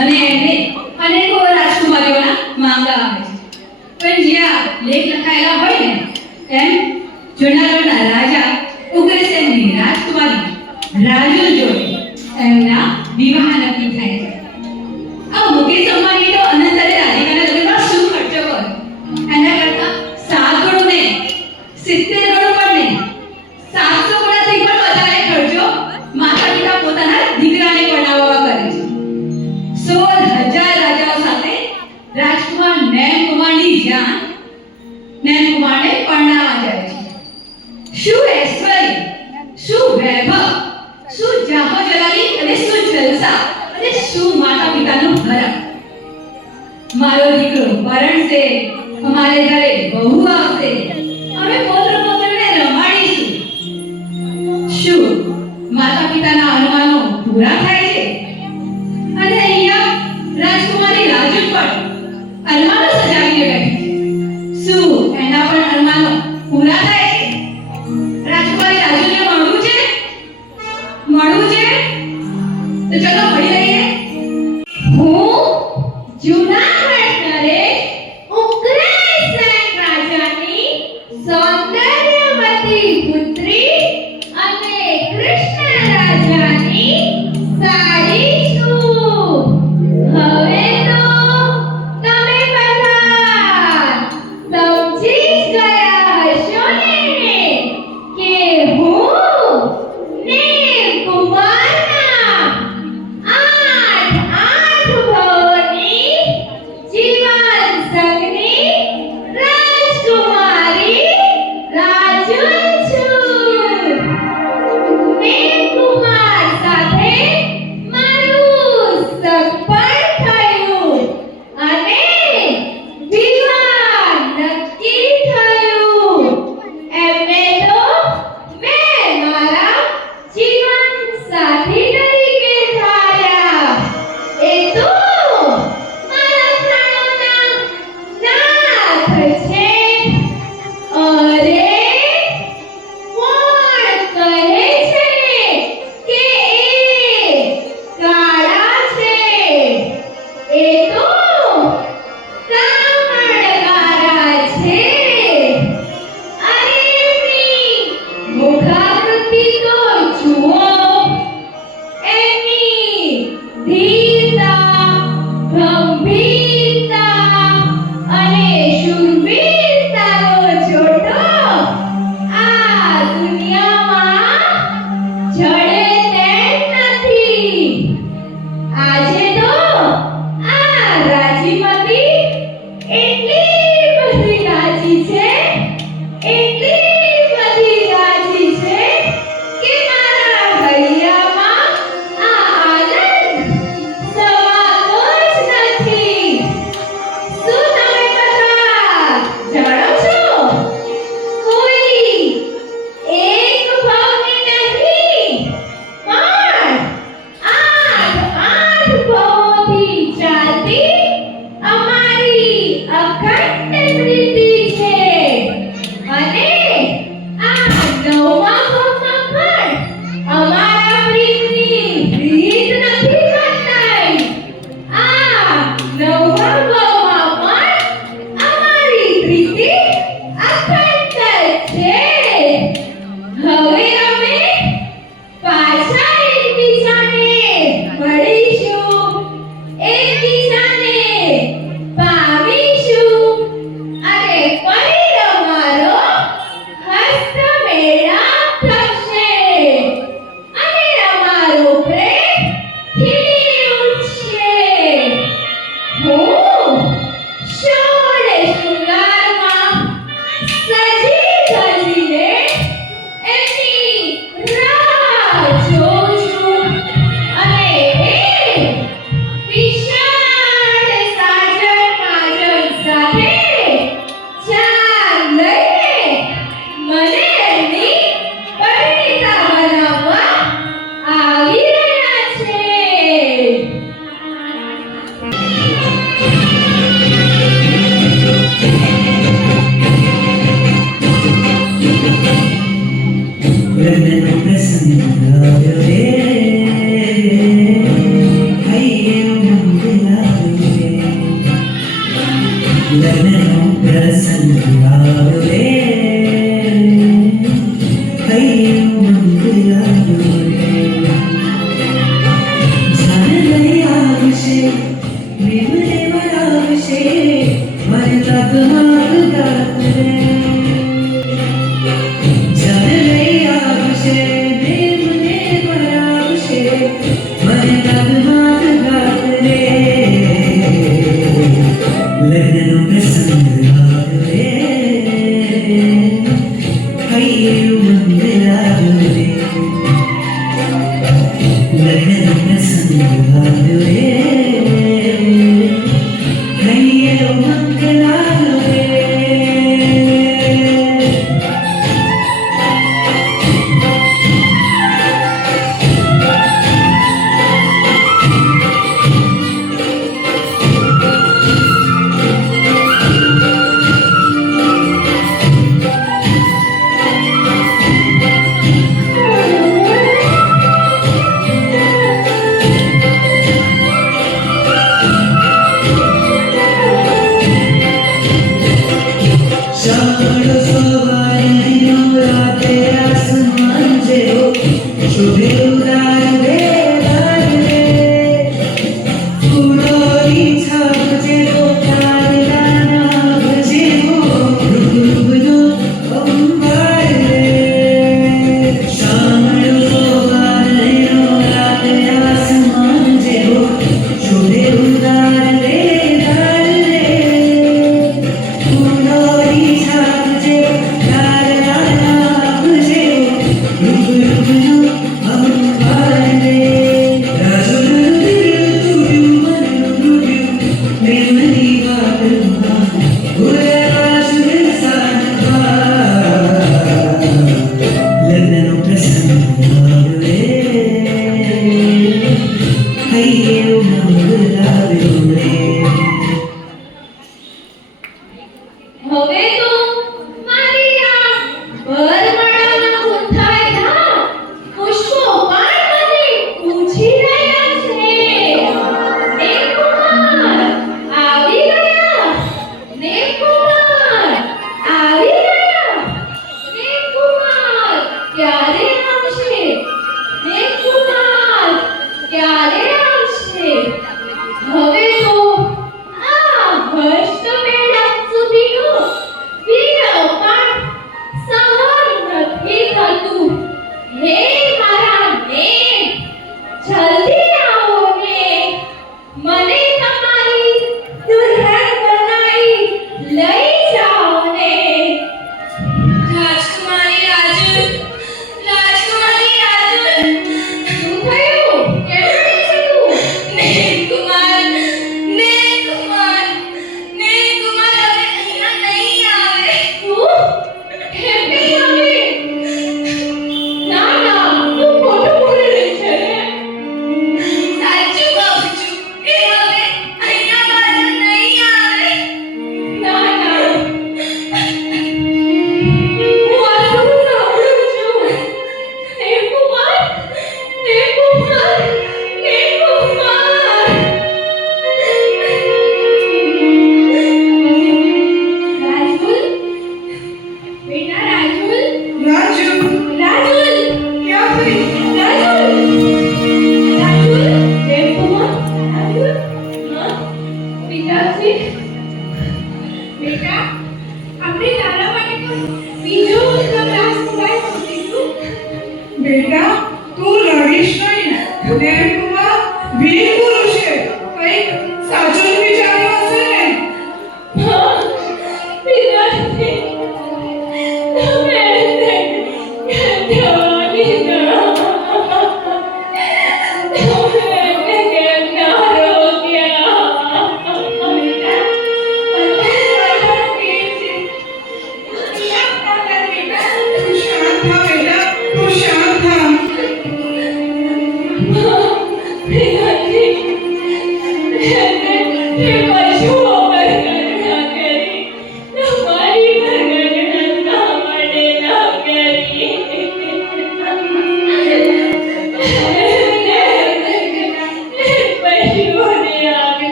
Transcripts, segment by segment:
અને એને અનેકો રાજકુમારીઓના માંગા આવે છે. પણ જ્યાં લેખ લખાયેલા હોય ને એમ જુનાગઢના રાજા ઉગ્રસેનની રાજકુમારી રાજુ જોડે એમના વિવાહ નક્કી થાય છે. આ મુકેશ અંબાણી તો અનંત અને રાધિકાના લગ્નમાં શું ખર્ચો કર્યો, એના કરતા 7 ગણો ને 70 ગણો પણ નહીં, 700 ગણાથી પણ વધારે ખર્ચો માતા પિતા પોતાના દીકરાને પરણાવવા કરે છે. 16,000 રાજાઓ સાથે રાજકુમાર નૈનકુમારની જાન નૈનકુમારને પરણાવવા જાય છે. શું ઐશ્વર્ય, શું વૈભવ, શું જાહો જલાલી અને શું જલસા અને શું માતા પિતાનું ભરણ. મારો દીકરો પરણશે, અમારે ઘરે બહુ આવશે, અમે પુત્ર પુત્રીને રમાડીશું. શું માતા પિતાના અનુમાનો પૂરા થાય છે? અને અહીંયા રાજકુમારી રાજુ પણ અરમાનો સજાવીને બેઠી છે. શું એના પણ અરમાનો પૂરા થાય છે? રાજકુમારી રાજુને મળવું છે? તો ચલો મળી લઈએ. હું જૂનાગઢ નરેશ ઉગ્રસેન રાજાની સૌંદર્યવતી પુત્રી અને કૃષ્ણ રાજાની સાળી છું. હવે તો તમે બધા સમજી જ ગયા હશો ને કે હું નૈનકુમારના 8 ભવોની જીવન સંગની રાજકુમારી રાજુ છું. નૈનકુમાર સાથે મારું સગપણ થયું અને વિવાહ નક્કી થયું. એમને તો મેં મારા જીવન સાથી તરીકે ધાર્યા. એ તો મારા પ્રાણોના નાથ છે. અરે કોણ કહે છે કે એ કાળા છે? એ તો કામણગારા છે. અરે એમની મુખાકૃતિ તો જુઓ, એમની ધીરતા, ગંભીરતા અને શૂરવીરતાનો જોટો આ દુનિયામાં જડે તેમ નથી. આજે તો આ રાજીમતી એટલી બધી રાજી છે, એટલી બધી રાજી છે કે મારા હૈયામાં આ આનંદ સમાતો જ નથી. શું તમે બધા જાણો છો? કોઈ એક ભાવની નહીં પણ 8 ભાવોથી ચાલતી અમારી અખંડ પ્રીતિ છે. અને આ 9મા ભાવમાં પણ અમારા પ્રીતની રીત નથી બદલાઈ. આ 9મા ભાવમાં પણ અમારી પ્રીતિ અખંડ જ છે. હવે અમે પાછા એકબીજાને મળીશું, એકબીજાને પામીશું અને ફરી અમારો હસ્તમેળાપ થશે અને અમારો પ્રેમ ખીલી ઉઠશે. હું શોળે શૃંગારમાં સજી ધજીને એમની રાહ જોઉં છું અને એ વિશાળ સાજણ માજણ સાથે ચાલ લઈને મને એમની પરિણીતા બનાવવા આવી રહ્યા છે. Present, હવે તો મારી આ બરમાળાના ગૂંથાયેલા પુષ્પો પણ મને પૂછી રહ્યા છે. દેવકુમાર આવી ગયા, દેવકુમાર આવી ગયા, દેવકુમાર ક્યારે આવશે, દેવકુમાર ક્યારે આવશે. હવે તો આ હર્ષ મેળા સુધીનો વિરહ પણ સહન નથી થતું. હે મારા મેઘ, જલ્દી આવો ને મને તમારી દુલ્હન બનાવી લઈ જાઓ ને. રાજકુમારી રાજુ, રાજકુમારી રાજુ, શું થયું? કેમ નથી થતું? નેકુમાર, નેકુમાર, નેકુમાર હવે અહીંયા નહીં આવે. શું? કેમ નહીં આવે? ના ના, તું ખોટું બોલી રહી છે ને. સાચું કહું છું, એ હવે અહીંયા પાછો નહીં આવે. ના ના, હું આ બધું સાંભળું છું. દેવકુમાર, દેવકુમાર, દેવકુમાર. રાજુલ, બેટા રાજુલ, રાજુ રાજુલ, ક્યાં ગઈ? રાજુલ, રાજુલ, દેવકુમાર, રાજુલ. હા, પિતાજી, બેટા, આપણે તારા માટે તો બીજો મતલબ રાજકુમાર શોધીશું. બેટા તું લડીશ નહીં. દેવકુમાર વીર પુરુષ છે, કંઈક સાચું જ વિચાર્યું હશે ને. હા, પિતાજી, તમે એને જવાની ના. તમે એને કેમ ના રોક્યા? બેટા, બધા બરાબર કહે છે. શાંત થા બેટા. તું શાંત થા બેટા, તું શાંત થા.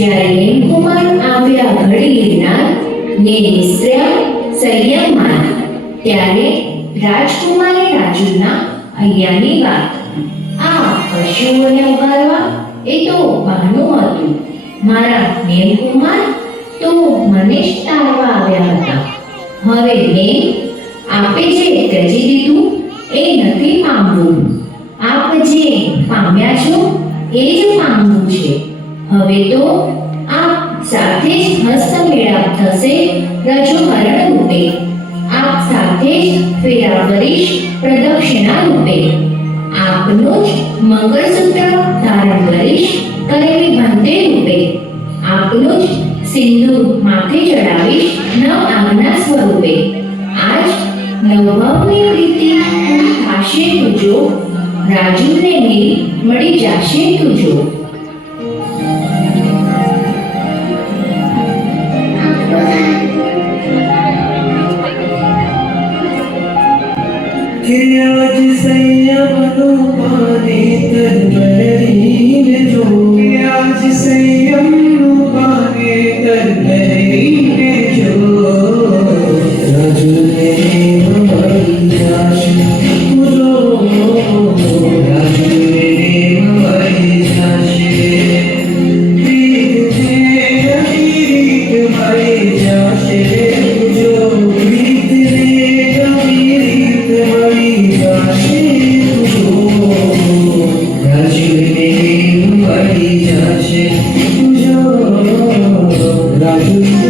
જ્યારે હેમકુમાર આવ્યા ઘડી લેનાર ને નિશ્ચય સંયમમાં, ત્યારે રાજકુમારે રાજુના અહીંયાની વાત, આ પશુઓને ઉગાડવા એ તો બહાનું હતું. મારા હેમકુમાર તો મને જ તારવા આવ્યા હતા. હવે મેં આપે જે ત્યજી દીધું એ નથી પામવું. આપ જે પામ્યા છો એ જ પામવું છે. હવે તો આપ સાથે જ હસ્તમેળાપ થશે રજૂહરણ રૂપે. આપ સાથે જ ફેરાફરીશ પ્રદક્ષિણા રૂપે. આપનું જ મંગળસૂત્ર ધારણ કરીશ કરેલી બંધે રૂપે. આપનું જ સિંદૂર માથે ચડાવીશ નવ આજ્ઞા સ્વરૂપે. આજ નવભાવની રીતિ થાશે તુજો, રાજુને મળી જાશે તુજો. કે આજ સંયમનો પાને તરબરીને જો, કે આજ સંયમનો પાને તરબરીને જો, રાજુને મળી જાશે તુજો, રાજુને મળી જાશે. રીત મળી જાશે તુજો, રીત મળી જાશે તુજો, રાજુને મળી જાશે તુજો, રાજુને